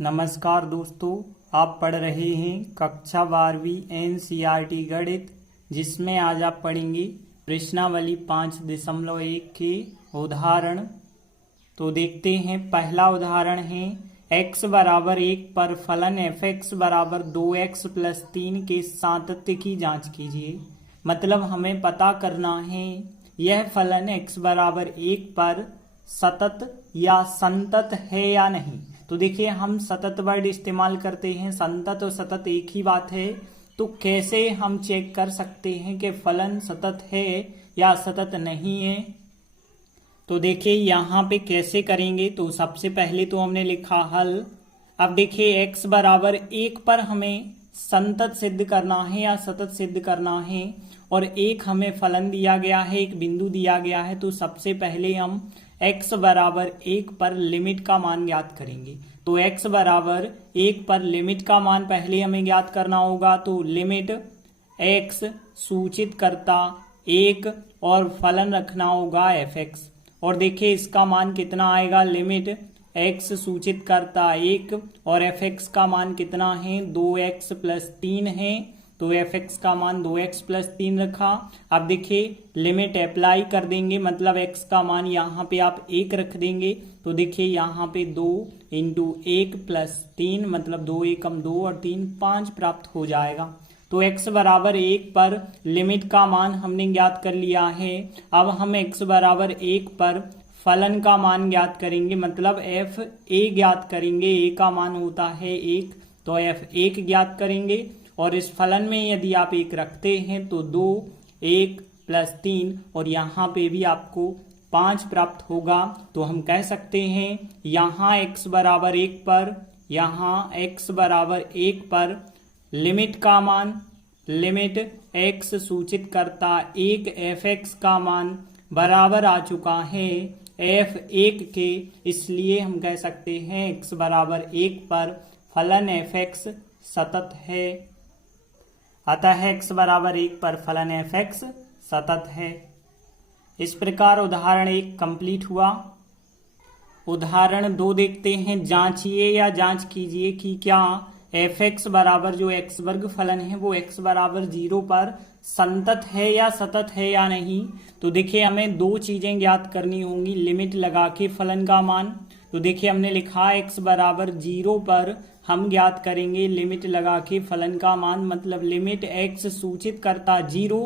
नमस्कार दोस्तों, आप पढ़ रहे हैं कक्षा 12वीं एनसीईआरटी गणित, जिसमें आज आप पढ़ेंगे प्रश्नावली 5.1 के उदाहरण। तो देखते हैं, पहला उदाहरण है x बराबर 1 पर फलन f(x) बराबर 2x + 3 के सातत्य की जांच कीजिए। मतलब हमें पता करना है यह फलन x बराबर 1 पर सतत या संतत है या नहीं। तो देखिए, हम सतत वर्ड इस्तेमाल करते हैं, संतत और सतत एक ही बात है। तो कैसे हम चेक कर सकते हैं कि फलन सतत है या सतत नहीं है। तो देखिए यहाँ पे कैसे करेंगे। तो सबसे पहले तो हमने लिखा हल। अब देखिए x बराबर 1 पर हमें संतत सिद्ध करना है या सतत सिद्ध करना है, और एक हमें फलन दिया गया है, एक बिंदु दिया गया है। तो सबसे पहले हम x बराबर 1 पर लिमिट का मान ज्ञात करेंगे। तो x बराबर 1 पर लिमिट का मान पहले हमें ज्ञात करना होगा। तो लिमिट x सूचित करता 1 और फलन रखना होगा f(x). और देखिए इसका मान कितना आएगा। लिमिट x सूचित करता 1 और f(x) का मान कितना है, 2x + 3 है। तो f(x) का मान 2x + 3 रखा। अब देखिए लिमिट अप्लाई कर देंगे, मतलब x का मान यहाँ पे आप 1 रख देंगे। तो देखिए यहाँ पे 2 × 1 + 3, मतलब 2 एकम 2 और 3 5 प्राप्त हो जाएगा। तो x बराबर 1 पर लिमिट का मान हमने ज्ञात कर लिया है। अब हम x बराबर 1 पर फलन का मान ज्ञात करेंगे, मतलब f(a) ज्ञात करेंगे। a का मान होता है 1, तो f(1) ज्ञात करेंगे। और इस फलन में यदि आप 1 रखते हैं तो 2, 1 + 3 और यहाँ पे भी आपको 5 प्राप्त होगा। तो हम कह सकते हैं यहाँ x बराबर 1 पर, यहाँ x बराबर 1 पर लिमिट का मान, लिमिट x सूचित करता 1 f(x) का मान बराबर आ चुका है f(1) के। इसलिए हम कह सकते हैं x बराबर 1 पर फलन f(x) सतत है। अतः x बराबर 1 पर फलन f(x) सतत है। इस प्रकार उदाहरण 1 कंप्लीट हुआ। उदाहरण 2 देखते हैं। जांचिए या जांच कीजिए कि क्या f(x) बराबर जो x वर्ग फलन है वो x बराबर 0 पर संतत है या सतत है या नहीं। तो देखिए हमें 2 चीजें ज्ञात करनी होंगी, लिमिट लगा के फलन का मान। तो देखिए हमने लिखा x बराबर 0 पर हम ज्ञात करेंगे लिमिट लगा के फलन का मान, मतलब लिमिट x सूचित करता 0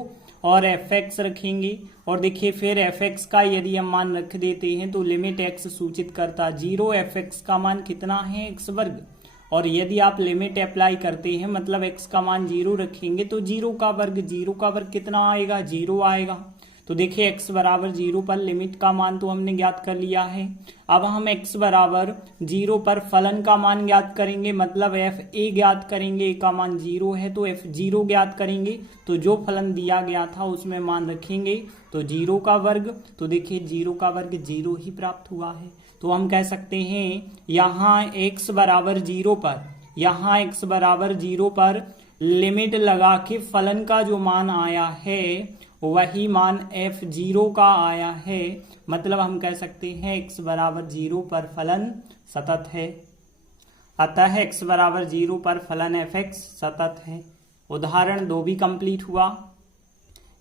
और f(x) रखेंगे। और देखिए फिर f(x) का यदि हम मान रख देते हैं तो लिमिट x सूचित करता 0, f(x) का मान कितना है, x वर्ग। और यदि आप लिमिट अप्लाई करते हैं, मतलब x का मान 0 रखेंगे, तो 0 का वर्ग कितना आएगा, 0 आएगा। तो देखिए x बराबर 0 पर लिमिट का मान तो हमने ज्ञात कर लिया है। अब हम x बराबर 0 पर फलन का मान ज्ञात करेंगे, मतलब f(a) ज्ञात करेंगे। a का मान 0 है तो f(0) ज्ञात करेंगे। तो जो फलन दिया गया था उसमें मान रखेंगे, तो 0 का वर्ग। तो देखिए 0 का वर्ग 0 ही प्राप्त हुआ है। तो हम कह सकते हैं यहाँ x बराबर 0 पर, यहाँ x बराबर 0 पर लिमिट लगा के फलन का जो मान आया है वही मान f(0) का आया है। मतलब हम कह सकते हैं x बराबर 0 पर फलन सतत है। अतः x बराबर 0 पर फलन f(x) सतत है। उदाहरण 2 भी कंप्लीट हुआ।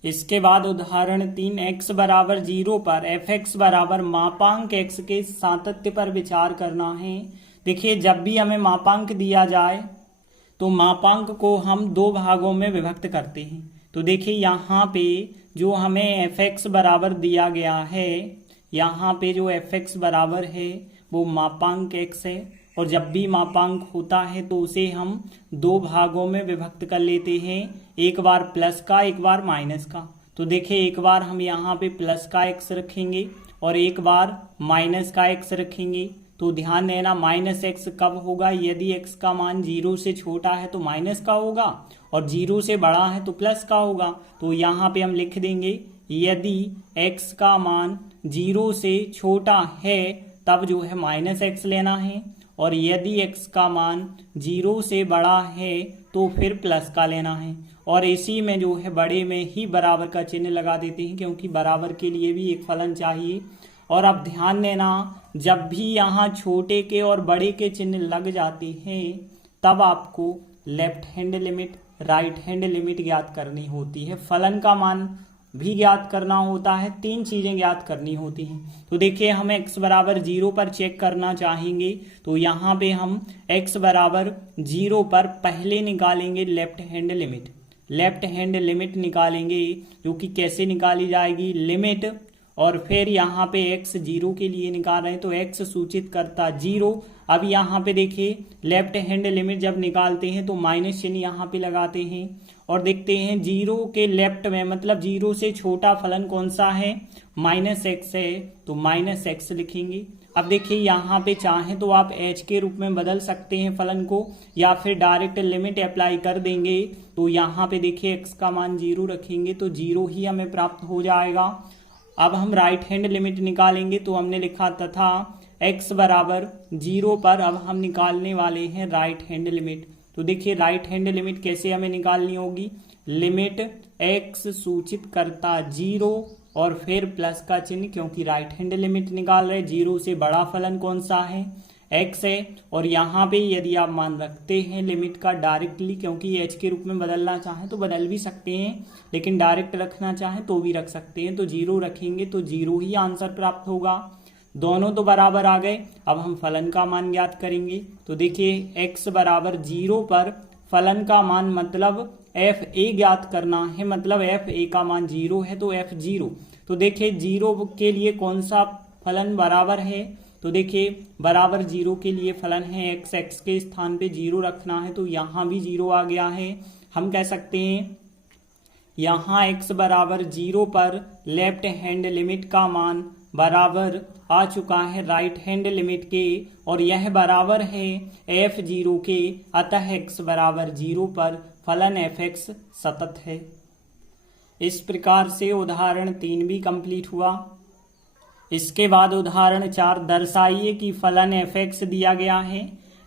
इसके बाद उदाहरण 3, x बराबर 0 पर f(x) बराबर मापांक x के सातत्य पर विचार करना है। देखिए जब भी हमें मापांक दिया जाए तो मापांक को हम 2 भागों में विभक्त करते हैं। तो देखिए यहाँ पे जो हमें f(x) बराबर दिया गया है, यहाँ पे जो f(x) बराबर है वो मापांक x है। और जब भी मापांक होता है तो उसे हम 2 भागों में विभक्त कर लेते हैं, एक बार प्लस का, एक बार माइनस का। तो देखिए एक बार हम यहाँ पे प्लस का x रखेंगे और एक बार माइनस का x रखेंगे। तो ध्यान देना, -x कब होगा, यदि x का मान 0 से छोटा है तो माइनस का होगा, और 0 से बड़ा है तो प्लस का होगा। तो यहाँ पे हम लिख देंगे यदि x का मान 0 से छोटा है तब जो है -x लेना है, और यदि x का मान 0 से बड़ा है तो फिर प्लस का लेना है। और इसी में जो है बड़े में ही बराबर का चिन्ह लगा देते हैं, क्योंकि बराबर के लिए भी एक फलन चाहिए। और अब ध्यान देना, जब भी यहाँ छोटे के और बड़े के चिन्ह लग जाते हैं तब आपको left hand limit, right hand limit ज्ञात करनी होती है। फलन का मान भी ज्ञात करना होता है, 3 चीजें ज्ञात करनी होती हैं। तो देखिए हम x बराबर 0 पर चेक करना चाहेंगे, तो यहाँ पे हम x बराबर 0 पर पहले निकालेंगे left hand limit. Left hand limit निकालेंगे, जो कि कैसे निकाली जाएगी, लिमिट और फिर यहाँ पे x 0 के लिए निकाल रहे हैं तो x सूचित करता 0। अब यहाँ पे देखिए लेफ्ट हैंड लिमिट जब निकालते हैं तो माइनस चिन्ह यहाँ पे लगाते हैं और देखते हैं 0 के लेफ्ट में, मतलब 0 से छोटा फलन कौन सा है, -x है, तो -x लिखेंगे। अब देखिए यहाँ पे चाहें तो आप h के रूप में बदल सकते हैं फलन को, या फिर डायरेक्ट लिमिट अप्लाई कर देंगे। तो यहाँ पे देखिए x का मान 0 रखेंगे तो 0 ही हमें प्राप्त हो जाएगा। अब हम राइट हैंड लिमिट निकालेंगे, तो हमने लिखा तथा x बराबर 0 पर अब हम निकालने वाले हैं राइट हैंड लिमिट। तो देखिए राइट हैंड लिमिट कैसे हमें निकालनी होगी, लिमिट x सूचित करता 0 और फिर प्लस का चिन्ह, क्योंकि राइट हैंड लिमिट निकाल रहे, 0 से बड़ा फलन कौन सा है, x है। और यहाँ पे यदि आप मान रखते हैं लिमिट का डायरेक्टली, क्योंकि h के रूप में बदलना चाहें तो बदल भी सकते हैं, लेकिन डायरेक्ट रखना चाहें तो भी रख सकते हैं, तो 0 रखेंगे तो 0 ही आंसर प्राप्त होगा। दोनों तो बराबर आ गए। अब हम फलन का मान ज्ञात करेंगे, तो देखिए x बराबर 0 पर फलन का मान मतलब fa ज्ञात करना है, मतलब fa का मान 0 है तो f0। तो देखिए 0 के लिए कौन सा फलन बराबर है, तो देखिए बराबर 0 के लिए फलन है x के स्थान पे 0 रखना है, तो यहाँ भी 0 आ गया है। हम कह सकते हैं यहाँ x बराबर 0 पर लेफ्ट हैंड लिमिट का मान बराबर आ चुका है राइट हैंड लिमिट के, और यह बराबर है f0 के, अतः x बराबर 0 पर फलन fx सतत है। इस प्रकार से उदाहरण 3 भी कंप्लीट हुआ। इसके बाद उदाहरण 4, दर्शाइए कि फलन fx दिया गया है,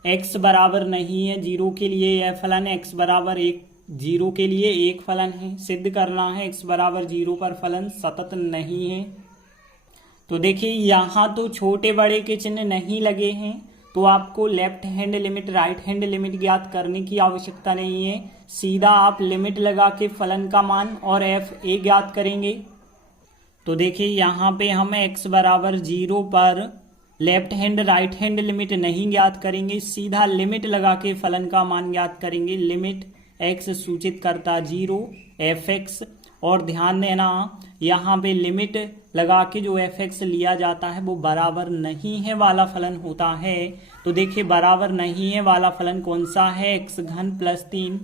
x बराबर नहीं है 0 के लिए यह फलन, x बराबर 1 0 के लिए 1 फलन है। सिद्ध करना है x बराबर 0 पर फलन सतत नहीं है। तो देखिए यहाँ तो छोटे बड़े के चिन्ह नहीं लगे हैं, तो आपको left hand limit, right hand limit ज्ञात करने की आवश्यकता नहीं है, सीधा आप लिमिट लगा के फलन का मान और fa ज्ञात करेंगे। तो देखिए यहाँ पे हम x बराबर 0 पर left hand right hand limit नहीं ज्ञात करेंगे, सीधा लिमिट लगा के फलन का मान ज्ञात करेंगे। लिमिट x सूचित करता 0 fx, और ध्यान देना यहाँ पे लिमिट लगा के जो fx लिया जाता है वो बराबर नहीं है वाला फलन होता है। तो देखिए बराबर नहीं है वाला फलन कौन सा है, x घन प्लस 3।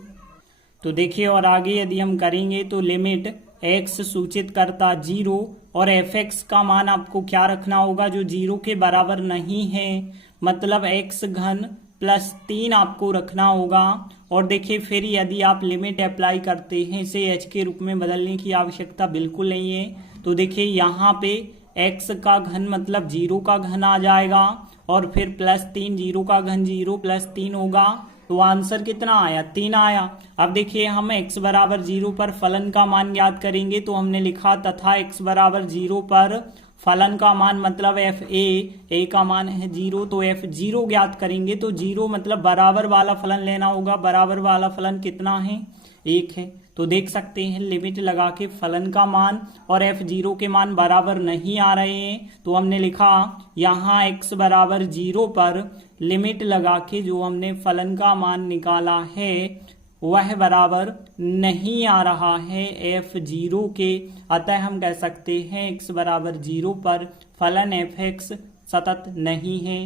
तो देखिए और आगे यदि हम करेंगे तो लिमिट x सूचित करता 0 और fx का मान आपको क्या रखना होगा, जो 0 के बराबर नहीं है, मतलब x घन प्लस 3 आपको रखना होगा। और देखिए फिर यदि आप लिमिट अप्लाई करते हैं, इसे h के रूप में बदलने की आवश्यकता बिल्कुल नहीं है। तो देखिए यहाँ पे x का घन मतलब 0 का घन आ जाएगा, और फिर प्लस 3, 0 का घन 0 प्लस 3 होगा, तो आंसर कितना आया, 3 आया। अब देखिए हम x बराबर 0 पर फलन का मान ज्ञात करेंगे, तो हमने लिखा तथा x बराबर 0 पर फलन का मान मतलब a का मान है 0, तो f0 ज्ञात करेंगे। तो 0 मतलब बराबर वाला फलन लेना होगा, बराबर वाला फलन कितना है, 1 है। तो देख सकते हैं लिमिट लगा के फलन का मान और f0 के मान बराबर नहीं आ रहे हैं, तो हमने लिखा यहाँ x बराबर 0 पर लिमिट लगा के जो हमने फलन का मान निकाला है वह बराबर नहीं आ रहा है f0 के, अतः हम कह सकते हैं x बराबर 0 पर फलन fx सतत नहीं है,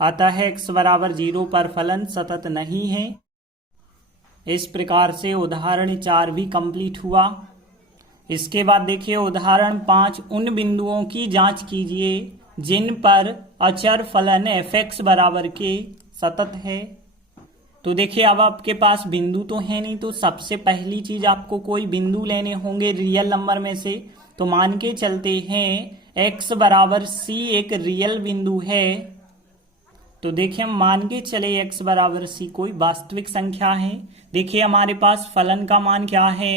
अतः x बराबर 0 पर फलन सतत नहीं है। इस प्रकार से उदाहरण 4 भी कंप्लीट हुआ। इसके बाद देखिए उदाहरण 5, उन बिंदुओं की जांच कीजिए जिन पर अचर फलन fx बराबर के सतत है। तो देखिए अब आपके पास बिंदु तो है नहीं, तो सबसे पहली चीज आपको कोई बिंदु लेने होंगे रियल नंबर में से। तो मान के चलते हैं x बराबर c एक रियल बिंदु है, तो देखिए हम मान के चले x बराबर c कोई वास्तविक संख्या है। देखिए हमारे पास फलन का मान क्या है,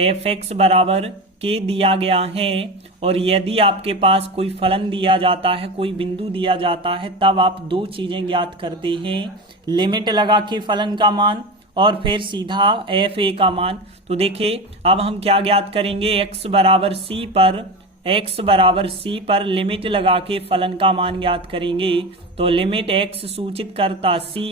fx बराबर k दिया गया है और यदि आपके पास कोई फलन दिया जाता है, कोई बिंदु दिया जाता है, तब आप दो चीजें ज्ञात करते हैं, लिमिट लगा के फलन का मान और फिर सीधा एफ ए का मान। तो देखिए अब हम क्या ज्ञात करेंगे, x बराबर c पर लिमिट लगा के फलन का मान ज्ञात करेंगे। तो लिमिट x सूचित करता c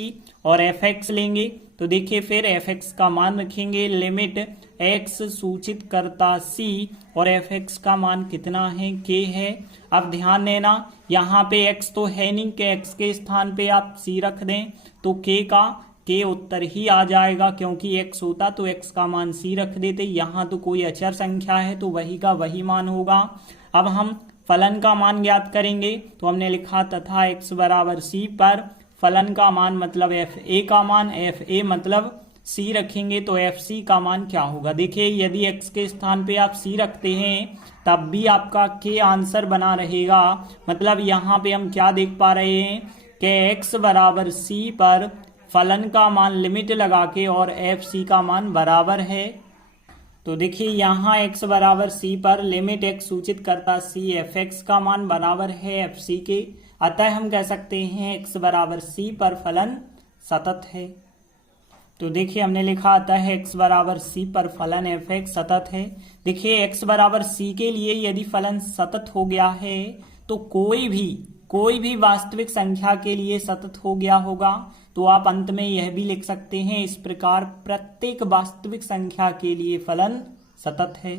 और fx लेंगे। तो देखिए फिर fx का मान रखेंगे, लिमिट x सूचित करता c और fx का मान कितना है, k है। अब ध्यान देना यहाँ पे x तो है नहीं कि x के स्थान पे आप c रख दें तो k उत्तर ही आ जाएगा, क्योंकि x होता तो x का मान c रख देते। यहाँ तो कोई अचर संख्या है तो वही का वही मान होगा। अब हम फलन का मान ज्ञात करेंगे। तो हमने लिखा तथा x बराबर c पर फलन का मान मतलब एफ ए का मान, एफ ए मतलब c रखेंगे तो एफ सी का मान क्या होगा। देखिए यदि x के स्थान पे आप c रखते हैं तब भी आपका k आंसर बना रहेगा। मतलब यहाँ पे हम क्या देख पा रहे हैं कि x बराबर c पर फलन का मान लिमिट लगा के और एफ सी का मान बराबर है। तो देखिए यहाँ x बराबर c पर लिमिट x सूचित करता c, एफ एक्स का मान बराबर है एफ सी के। अतः हम कह सकते हैं x बराबर c पर फलन सतत है। तो देखिए हमने लिखा आता है x बराबर c पर फलन एफ एक्स सतत है। देखिए x बराबर c के लिए यदि फलन सतत हो गया है तो कोई भी वास्तविक संख्या के लिए सतत हो गया होगा। तो आप अंत में यह भी लिख सकते हैं, इस प्रकार प्रत्येक वास्तविक संख्या के लिए फलन सतत है।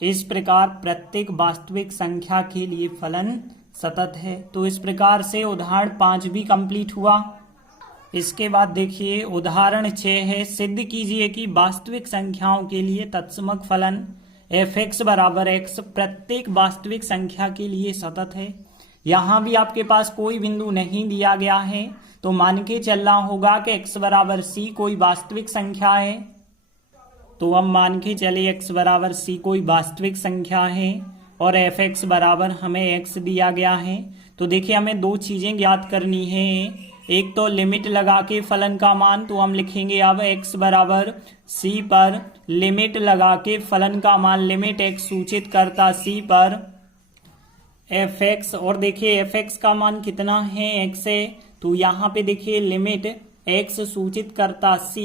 इस प्रकार प्रत्येक वास्तविक संख्या के लिए फलन सतत है। तो इस प्रकार से उदाहरण 5 भी कंप्लीट हुआ। इसके बाद देखिए उदाहरण 6 है, सिद्ध कीजिए कि वास्तविक संख्याओं के लिए तत्समक फलन एफ एक्स बराबर एक्स प्रत्येक वास्तविक संख्या के लिए सतत है। यहाँ भी आपके पास कोई बिंदु नहीं दिया गया है तो मान के चलना होगा कि x बराबर c कोई वास्तविक संख्या है। तो हम मान के चले x बराबर c कोई वास्तविक संख्या है और एफ एक्स बराबर हमें x दिया गया है। तो देखिए हमें दो चीजें ज्ञात करनी है, एक तो लिमिट लगा के फलन का मान। तो हम लिखेंगे अब x बराबर c पर लिमिट लगा के फलन का मान, लिमिट x सूचित करता c पर एफ एक्स। और देखिए एफ एक्स का मान कितना है, x है। तो यहाँ पे देखिए लिमिट x सूचित करता c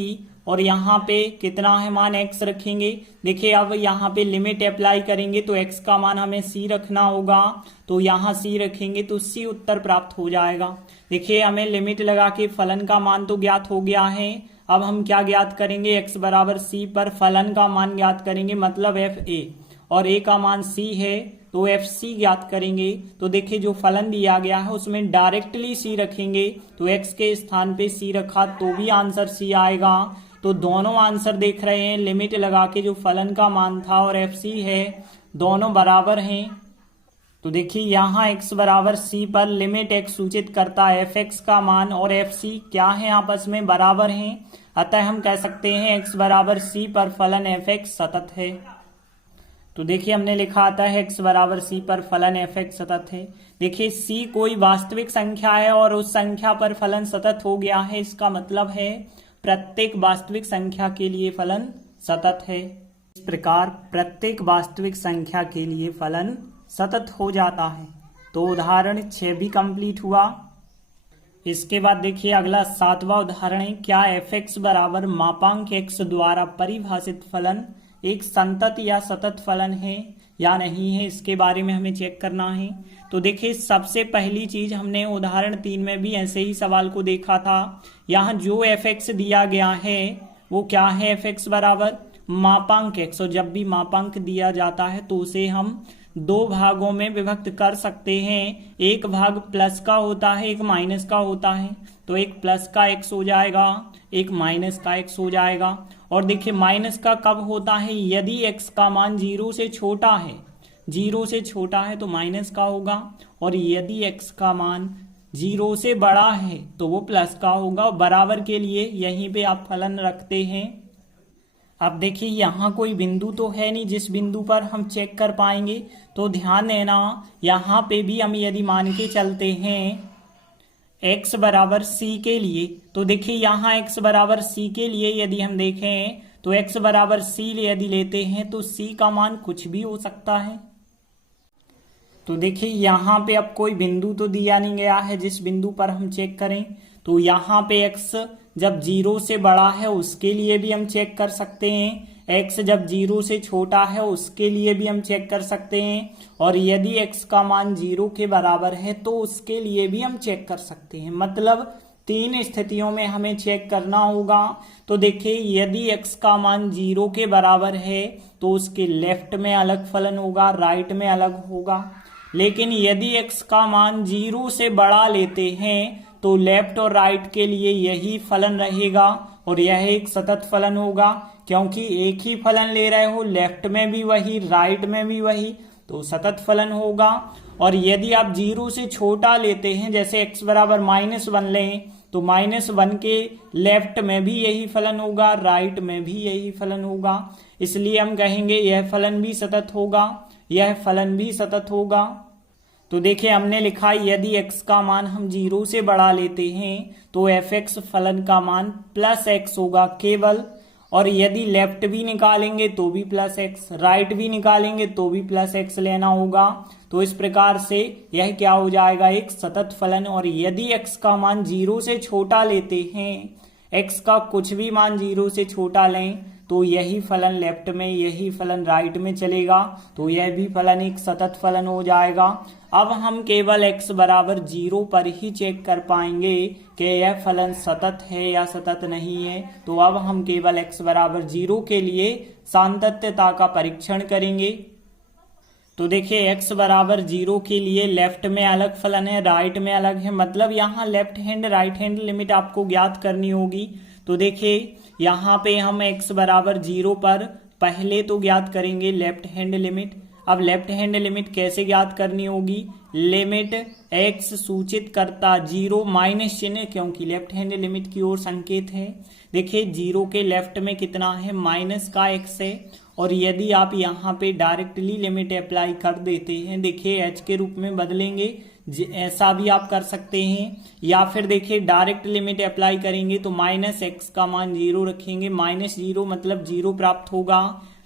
और यहाँ पे कितना है मान x रखेंगे। देखिए अब यहाँ पे लिमिट अप्लाई करेंगे तो x का मान हमें c रखना होगा। तो यहाँ c रखेंगे तो c उत्तर प्राप्त हो जाएगा। देखिए हमें लिमिट लगा के फलन का मान तो ज्ञात हो गया है। अब हम क्या ज्ञात करेंगे, x बराबर c पर फलन का मान ज्ञात करेंगे, मतलब एफ ए और a का मान c है तो एफ सी ज्ञात करेंगे। तो देखिए जो फलन दिया गया है उसमें डायरेक्टली c रखेंगे तो x के स्थान पे c रखा तो भी आंसर c आएगा। तो दोनों आंसर देख रहे हैं, लिमिट लगा के जो फलन का मान था और एफ सी है दोनों बराबर हैं। तो देखिए यहाँ x बराबर c पर लिमिट x सूचित करता है एफ एक्स का मान और एफ सी क्या है आपस में बराबर हैं। अतः हम कह सकते हैं x बराबर c पर फलन एफ एक्स सतत है। तो देखिए हमने लिखा आता है x बराबर c पर फलन एफ एक्स सतत है। देखिए c कोई वास्तविक संख्या है और उस संख्या पर फलन सतत हो गया है, इसका मतलब है प्रत्येक वास्तविक संख्या के लिए फलन सतत है। इस प्रकार प्रत्येक वास्तविक संख्या के लिए फलन सतत हो जाता है। तो उदाहरण 6 भी कंप्लीट हुआ। इसके बाद देखिए अगला 7वां उदाहरण है, क्या एफ एक्स बराबर मापांक x द्वारा परिभाषित फलन एक संतत या सतत फलन है या नहीं है, इसके बारे में हमें चेक करना है। तो देखिए सबसे पहली चीज हमने उदाहरण 3 में भी ऐसे ही सवाल को देखा था। यहाँ जो एफ एक्स दिया गया है वो क्या है, एफ एक्स बराबर मापांक x, और जब भी मापांक दिया जाता है तो उसे हम दो भागों में विभक्त कर सकते हैं। एक भाग प्लस का होता है, एक माइनस का होता है। तो एक प्लस का x हो जाएगा, एक माइनस का x हो जाएगा। और देखिए माइनस का कब होता है, यदि x का मान 0 से छोटा है, 0 से छोटा है तो माइनस का होगा, और यदि x का मान 0 से बड़ा है तो वो प्लस का होगा। बराबर के लिए यहीं पे आप फलन रखते हैं। अब देखिए यहाँ कोई बिंदु तो है नहीं जिस बिंदु पर हम चेक कर पाएंगे। तो ध्यान देना यहाँ पे भी हम यदि मान के चलते हैं x बराबर c के लिए, तो देखिए यहाँ x बराबर c के लिए यदि हम देखें तो x बराबर c यदि लेते हैं तो c का मान कुछ भी हो सकता है। तो देखिए यहाँ पे अब कोई बिंदु तो दिया नहीं गया है जिस बिंदु पर हम चेक करें, तो यहाँ पे x जब 0 से बड़ा है उसके लिए भी हम चेक कर सकते हैं, x जब 0 से छोटा है उसके लिए भी हम चेक कर सकते हैं, और यदि x का मान 0 के बराबर है तो उसके लिए भी हम चेक कर सकते हैं। मतलब 3 स्थितियों में हमें चेक करना होगा। तो देखिए यदि x का मान 0 के बराबर है तो उसके लेफ्ट में अलग फलन होगा, राइट में अलग होगा। लेकिन यदि x का मान 0 से बड़ा लेते हैं तो लेफ्ट और राइट के लिए यही फलन रहेगा और यह एक सतत फलन होगा, क्योंकि एक ही फलन ले रहे हो, लेफ्ट में भी वही राइट में भी वही, तो सतत फलन होगा। और यदि आप 0 से छोटा लेते हैं, जैसे x बराबर -1 लें, तो -1 के लेफ्ट में भी यही फलन होगा, राइट में भी यही फलन होगा, इसलिए हम कहेंगे यह फलन भी सतत होगा, यह फलन भी सतत होगा। तो देखिए हमने लिखा यदि x का मान हम 0 से बढ़ा लेते हैं तो fx फलन का मान +x होगा केवल, और यदि लेफ्ट भी निकालेंगे तो भी +x, राइट भी निकालेंगे तो भी +x लेना होगा। तो इस प्रकार से यह क्या हो जाएगा, एक सतत फलन। और यदि x का मान 0 से छोटा लेते हैं, x का कुछ भी मान 0 से छोटा लें तो यही फलन लेफ्ट में, यही फलन राइट में चलेगा, तो यह भी फलन एक सतत फलन हो जाएगा। अब हम केवल x बराबर 0 पर ही चेक कर पाएंगे कि यह फलन सतत है या सतत नहीं है। तो अब हम केवल x बराबर 0 के लिए सातत्यता का परीक्षण करेंगे। तो देखिए x बराबर 0 के लिए लेफ्ट में अलग फलन है, राइट में अलग है, मतलब यहाँ left hand right hand limit आपको ज्ञात करनी होगी। तो देखिए यहाँ पे हम x बराबर 0 पर पहले तो ज्ञात करेंगे लेफ्ट हैंड लिमिट। अब लेफ्ट हैंड लिमिट कैसे ज्ञात करनी होगी, लिमिट x सूचित करता 0 माइनस चिन्ह, क्योंकि लेफ्ट हैंड लिमिट की ओर संकेत है। देखिए 0 के लेफ्ट में कितना है, माइनस का x है, और यदि आप यहाँ पे डायरेक्टली लिमिट अप्लाई कर देते हैं, देखिए h के रूप में बदलेंगे, ऐसा भी आप कर सकते हैं, या फिर देखिए डायरेक्ट लिमिट अप्लाई करेंगे तो -x का मान 0 रखेंगे, -0 मतलब 0 प्राप्त होगा।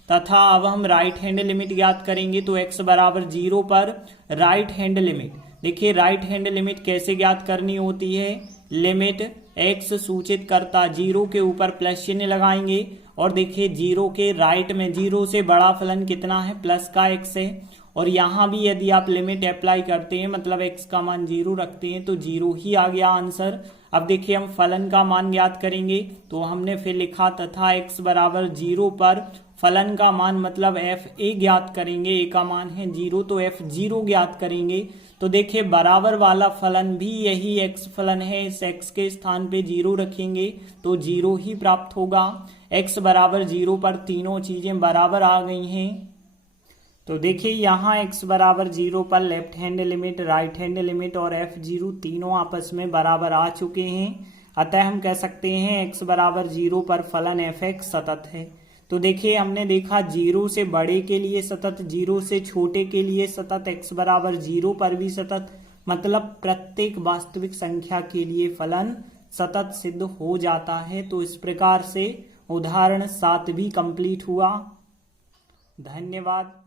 तथा अब हम राइट हैंड लिमिट ज्ञात करेंगे, तो x बराबर 0 पर राइट हैंड लिमिट, देखिए राइट हैंड लिमिट कैसे ज्ञात करनी होती है, लिमिट x सूचित करता 0 के ऊपर प्लस चिन्ह लगाएंगे, और देखिए 0 के राइट में 0 से बड़ा फलन कितना है, प्लस का x है, और यहाँ भी यदि आप लिमिट अप्लाई करते हैं मतलब x का मान 0 रखते हैं तो 0 ही आ गया आंसर। अब देखिए हम फलन का मान ज्ञात करेंगे, तो हमने फिर लिखा तथा x बराबर 0 पर फलन का मान मतलब f(a) ज्ञात करेंगे, a का मान है 0 तो f(0) ज्ञात करेंगे। तो देखिए बराबर वाला फलन भी यही x फलन है, इस x के स्थान पे 0 रखेंगे तो 0 ही प्राप्त होगा। x बराबर 0 पर तीनों चीजें बराबर आ गई हैं। तो देखिए यहाँ x बराबर 0 पर left hand limit, right hand limit और f(0) तीनों आपस में बराबर आ चुके हैं। अतः हम कह सकते हैं x बराबर 0 पर फलन fx सतत है। तो देखिए हमने देखा 0 से बड़े के लिए सतत, 0 से छोटे के लिए सतत, x बराबर 0 पर भी सतत, मतलब प्रत्येक वास्तविक संख्या के लिए फलन सतत सिद्ध हो जाता है। तो इस प्रकार से उदाहरण 7 भी कंप्लीट हुआ। धन्यवाद।